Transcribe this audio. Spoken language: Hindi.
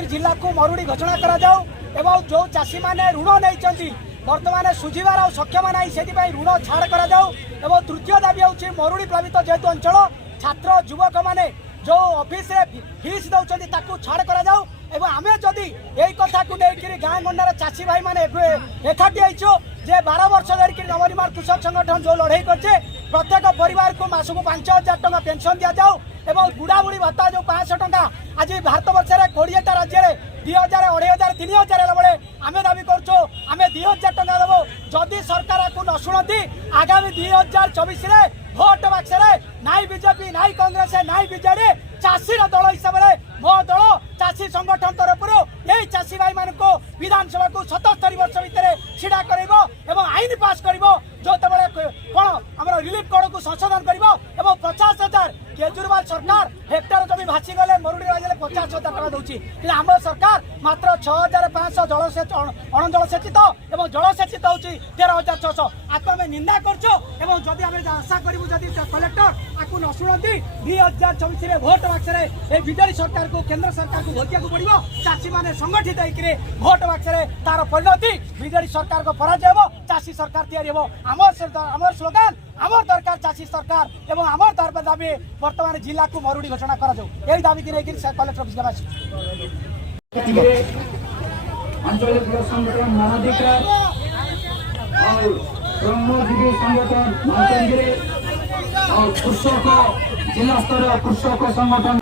बलांगीर जिला को मरुड़ी घोषणा करा जाऊ एवं जो चाषी मैंने ऋण नहीं बर्तमान सुझीबार सक्षम ना से ऋण छाड़ करा जाऊ एवं तृतीय दाबी हूँ मरुड़ी प्लावित जेहेतु अंचल छात्र युवक मैंने जो ऑफिस रे फीस दौरान ताकू छाड़ करा जाऊ एवं आमे जदि यही कथा को लेकर गाँ गंडार चाषी भाई मैंने एकाठी आईचु जे 12 वर्ष धरिक नवनिर्माण कृषक संगठन जो लड़ाई करछे प्रत्येक परिवार को मासक 5,000 टंका पेंशन दि जाऊ एवं बुढ़ा बुढ़ी भत्ता जो 500 टंका आज भारत वर्ष 20टा राज्य में 2,000 2,500 3,000 बेले आम दाबी करूँ आम 2,000 टंका देव जदि सरकार को न शुणती आगामी 2024 भोट बाक्स नाई बीजेपी नाई कांग्रेस नाई बीजेडी चाषी दल हिसाब से मो दल चाषी संगठन तरफ यही चाषी भाई मान को विधानसभा को 77 वर्ष भितर छिड़ा कर आईन पास कर जो कौन आम रिलीफ कोड को संशोधन कर 50,000 केजरीवाल सरकार हेक्टर जमी भासी गले मरुड़ी राज्य 50,000 टका दूसरी कि आम सरकार मात्र 6,500 जलसेच अणजलसेचित और जलसेचित हूँ 13,600 आपको आम निंदा करदी आम आशा करूँ जदि कलेक्टर आपको न शुणती 2024 भोट बाक्स विजेडी सरकार को केंद्र सरकार को भोटिया पड़ो चाषी मैंने संगठित होकर भोट बाक्स तार परिणति विजेडी सरकार को पराजय हो चाषी सरकार या आमर स्लोगान आमर दरकार चाषी सरकार एवं आमर दर दाबी वर्तमान जिला को मरुड़ी घोषणा करा जाऊ यही दाबी की लेकिन कलेक्टर ऑफिस आंचलिक संगठन महाधिकार और श्रमजीवी संगठन मालकानगिरी और कृषक जिला स्तर कृषक संगठन